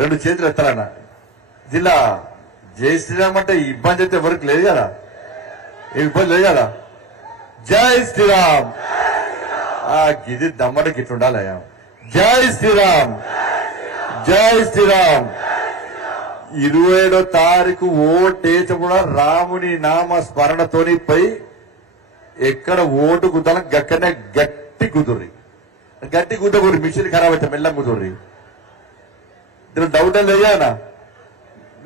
రెండు చేతులు ఎత్తాలన్న జిల్లా జై శ్రీరామ్ అంటే ఇబ్బంది అయితే ఎవరికి లేదు కదా, ఇబ్బంది లేదు కదా. జై శ్రీరామ్ గిది దమ్మట గిట్ల ఉండాలయ్యా. జై శ్రీరామ్, జై శ్రీరామ్. 27వ తారీఖు ఓటేస కూడా రాముని నామ స్మరణతోని పై ఎక్కడ ఓటు కుదరం గక్కనే గట్టి కుదుర్రి, గట్టి కుదకూరి మిషన్ ఖరాబ్ అయితే మెల్ల కుదుర్రి. దీని డౌట్ ఏం లేదన్నా.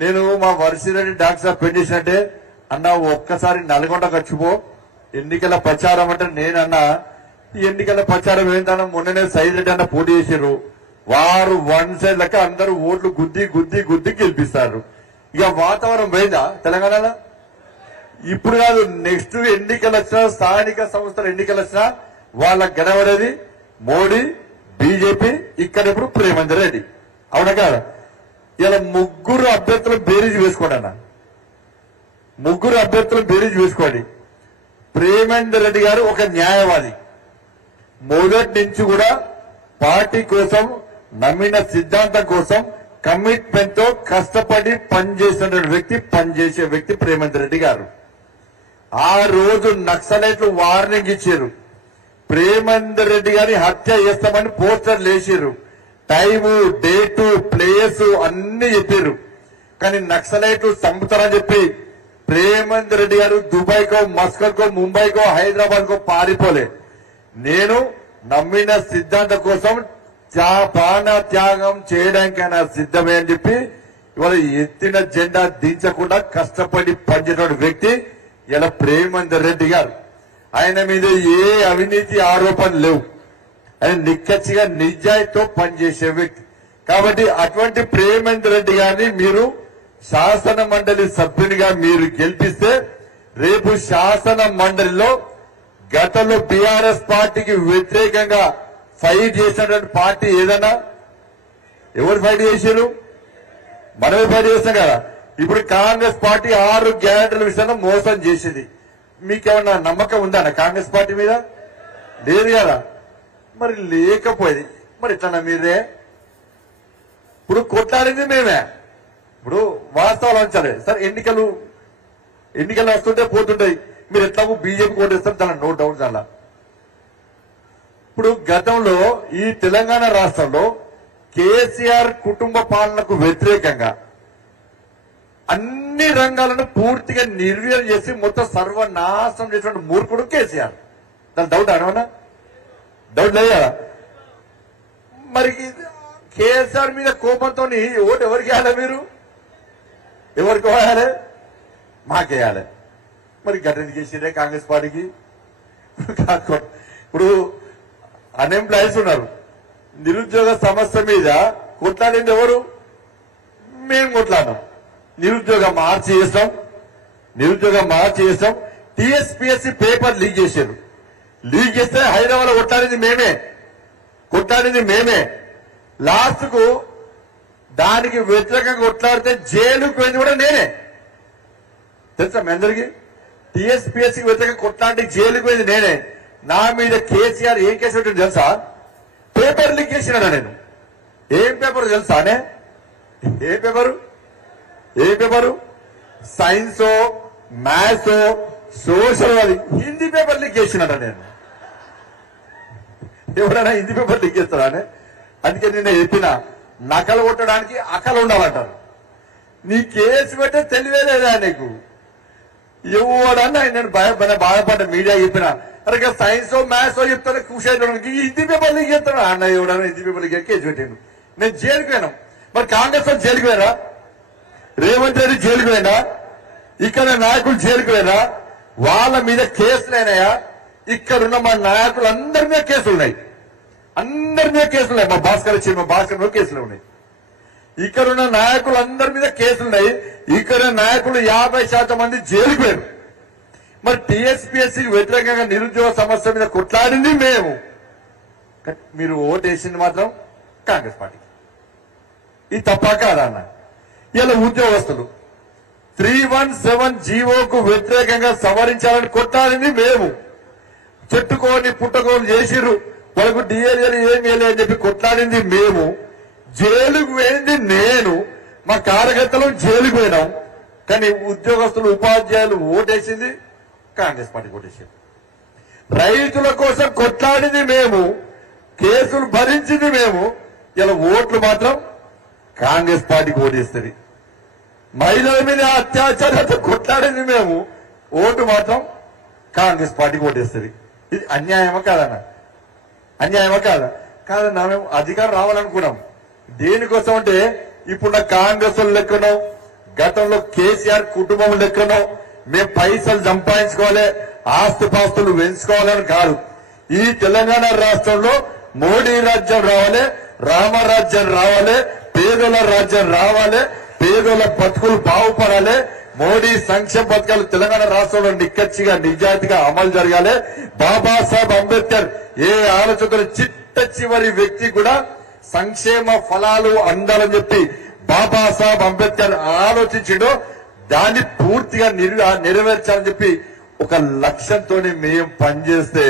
నేను మా వర్షిరెడ్డి డాక్టర్ పెళ్లి చేసినట్టే అన్న ఒక్కసారి నల్గొండకు వచ్చిపో ఎన్నికల ప్రచారం అంటే నేనన్నా ఈ ఎన్నికల ప్రచారం ఏంటన్నా మొన్ననే సైదరెడ్డి అన్న పోటీ చేశారు. వారు వన్ సైడ్ లెక్క అందరూ ఓట్లు గుద్ది గుద్ది గుద్ది గెలిపిస్తారు. ఇక వాతావరణం పోయిందా తెలంగాణలో? ఇప్పుడు కాదు, నెక్స్ట్ ఎన్నికలు వచ్చినా స్థానిక సంస్థల ఎన్నికలు వచ్చినా వాళ్ళకి గెలవడేది మోడీ, బీజేపీ, ఇక్కడ ఇప్పుడు ప్రేమేందర్ రెడ్డి. అవునా కాదా? ఇలా ముగ్గురు అభ్యర్థులను బేరీజ్ వేసుకోండి అన్న, ముగ్గురు అభ్యర్థులను బేరీజ్ వేసుకోండి. ప్రేమేందర్ రెడ్డి గారు ఒక న్యాయవాది, మొదటి నుంచి కూడా పార్టీ కోసం నమ్మిన సిద్ధాంతం కోసం కమిట్మెంట్ తో కష్టపడి పనిచేసిన వ్యక్తి, పనిచేసే వ్యక్తి ప్రేమేందర్ రెడ్డి గారు. ఆ రోజు నక్సలైట్లు వార్నింగ్ ఇచ్చారు, ప్రేమేందర్ రెడ్డి గారిని హత్య చేస్తామని పోస్టర్లు వేసారు, టైము, డేటు, ప్లేస్ అన్ని చెప్పారు. కానీ నక్సలైట్లు చంపుతారని చెప్పి ప్రేమేందర్ రెడ్డి గారు దుబాయ్కో, మస్కట్కో, ముంబైకో, హైదరాబాద్ కో పారిపోలే. నేను నమ్మిన సిద్ధాంతం కోసం ప్రాణ త్యాగం చేయడానికైనా సిద్ధమే అని చెప్పి ఇవాళ ఎత్తిన జెండా దించకుండా కష్టపడి పనిచేసిన వ్యక్తి ఇలా ప్రేమేందర్ రెడ్డి గారు. ఆయన మీద ఏ అవినీతి ఆరోపణలు లేవు, ఆయన నిక్కచ్చిగా నిజాయితీతో పనిచేసే వ్యక్తి. కాబట్టి అటువంటి ప్రేమేందర్ రెడ్డి గారిని మీరు శాసన మండలి సభ్యునిగా మీరు గెలిపిస్తే రేపు శాసన మండలిలో గతంలో బీఆర్ఎస్ పార్టీకి వ్యతిరేకంగా ఫైట్ చేసినటువంటి పార్టీ ఏదన్నా? ఎవరు ఫైట్ చేశారు? మనమే ఫైట్ చేస్తాం కదా. ఇప్పుడు కాంగ్రెస్ పార్టీ 6 గ్యారెంటీల విషయంలో మోసం చేసింది. మీకేమన్నా నమ్మకం ఉందా కాంగ్రెస్ పార్టీ మీద? లేదు కదా. మరి లేకపోయింది మరి ఇట్లా మీరే ఇప్పుడు కొట్లాడింది మేమే. ఇప్పుడు వాస్తవాలు అంచాలి సార్, ఎన్నికలు వస్తుంటే పోతుంటాయి, మీరు ఎట్లాగో బీజేపీ కోటేస్తారు, దాని నో డౌట్. దానిలో ఇప్పుడు గతంలో ఈ తెలంగాణ రాష్ట్రంలో కేసీఆర్ కుటుంబ పాలనకు వ్యతిరేకంగా అన్ని రంగాలను పూర్తిగా నిర్వీర్యం చేసి మొత్తం సర్వనాశనం చేసినటువంటి మూర్ఖుడు కేసీఆర్. దాని డౌట్ అనవనా? డౌట్ లేదా? మరి కేసీఆర్ మీద కోపంతో ఓటు ఎవరికి వేయాలి? మీరు ఎవరికి వేయాలి? మాకేయాలి. మరి గట్టెందుకు చేసిరే కాంగ్రెస్ పార్టీకి? ఇప్పుడు అన్ఎంప్లాయీస్ ఉన్నారు, నిరుద్యోగ సమస్య మీద కొట్లాడింది ఎవరు? మేము కొట్లాడినాం. నిరుద్యోగ మార్చి చేస్తాం. టీఎస్పీఎస్సీ పేపర్ లీక్ చేశారు. లీక్ చేస్తే హైదరాబాద్ లో కొట్లాడింది మేమే. లాస్ట్ కు దానికి వ్యతిరేకంగా కొట్లాడితే జైలుకు పోయింది కూడా నేనే. తెలుసా మీ అందరికీ? టీఎస్పీఎస్సీకి వ్యతిరేకంగా కొట్లాడి జైలుకు పోయింది నేనే. నా మీద కేసీఆర్ ఏం కేసు పెట్టింది తెలుసా? పేపర్ లీక్ చేసినా నేను. ఏం పేపర్ తెలుసానే? ఏ పేపరు? సైన్సో, మ్యాథ్సో, సోషల్, అది హిందీ పేపర్ లీక్ చేసినా నేను. ఎవరైనా హిందీ పేపర్ లీక్ చేస్తారానే? అందుకే నిన్న చెప్పిన, నకలు కొట్టడానికి అకలు ఉండాలంటారు. నీ కేసు పెట్టే తెలివే లేదా నీకు? ఎవడన్నా నేను బాధపడ్డ మీడియా చెప్పిన, అరే సైన్స్ మ్యాథ్స్ చెప్తాను ఖుషి అయిపోవడానికి హిందీ పేపర్ లీక్ చేస్తాను అన్న. ఎవడన్నా హిందీ పేపర్ లీక్ కేసు పెట్టాను. నేను జైలుకు పోయినాం. మరి కాంగ్రెస్ వాళ్ళు జైలుకు పోయినా? రేవంత్ రెడ్డి జైలుకు పోయినా? ఇక్కడ నాయకులు జైలుకు పోయినా? వాళ్ళ మీద కేసులైనాయా? ఇక్కడున్న మా నాయకులు అందరి మీద కేసులున్నాయి. మా భాస్కర్ మీద కేసులు ఉన్నాయి. ఇక్కడున్న నాయకులు అందరి మీద కేసులున్నాయి. ఇక్కడ నాయకులు 50% మంది జైలుకు పోయారు. మరి టీఎస్పీఎస్సీకి వ్యతిరేకంగా నిరుద్యోగ సమస్య మీద కొట్లాడింది మేము. మీరు ఓటేసింది మాత్రం కాంగ్రెస్ పార్టీకి. ఇది తప్ప కాదా అన్న? ఇలా ఉద్యోగస్తులు 317 జీవోకు వ్యతిరేకంగా సవరించాలని కొట్టాలని మేము. చెట్టుకోని పుట్టకోని చేసిర్రు, వాళ్ళకు డిఎల్ఏలు ఏమి అని చెప్పి కొట్లాడింది మేము. జైలుకు పోయింది నేను, మా కార్యకర్తలు జైలుకు పోయినాం. కానీ ఉద్యోగస్తులు ఉపాధ్యాయులు ఓటేసింది కాంగ్రెస్ పార్టీకి ఓటేసింది. రైతుల కోసం కొట్లాడింది మేము, కేసులు భరించింది మేము. ఇలా ఓట్లు మాత్రం కాంగ్రెస్ పార్టీకి ఓటేస్తుంది. మహిళల మీద అత్యాచారాలతో కొట్లాడింది మేము, ఓటు మాత్రం కాంగ్రెస్ పార్టీకి ఓటేస్తుంది. ఇది అన్యాయమా కాదన్నా? అన్యాయమా కాదా? కాదన్నా, మేము అధికారం రావాలనుకున్నాం. దేనికోసం అంటే ఇప్పుడు కాంగ్రెస్ లెక్కనో, గతంలో కేసీఆర్ కుటుంబం లెక్కనో మేము పైసలు సంపాదించుకోవాలి, ఆస్తుపాస్తులు పెంచుకోవాలని కాదు. ఈ తెలంగాణ రాష్ట్రంలో మోడీ రాజ్యం రావాలి, రామరాజ్యం రావాలి, పేదల రాజ్యం రావాలి, పేదల బతుకులు బాగుపడాలి. మోడీ సంక్షేమ పథకాలు తెలంగాణ రాష్ట్రంలో నిక్కచ్చిగా నిజాయితీగా అమలు జరగాలి. బాబాసాహెబ్ అంబేద్కర్ ఏ ఆలోచనతో చిట్ట చివరి వ్యక్తి కూడా సంక్షేమ ఫలాలు అందాలని చెప్పి బాబాసాహెబ్ అంబేద్కర్ ఆలోచించిండో దాన్ని పూర్తిగా నెరవేర్చాలని చెప్పి ఒక లక్ష్యంతో మేము పనిచేస్తే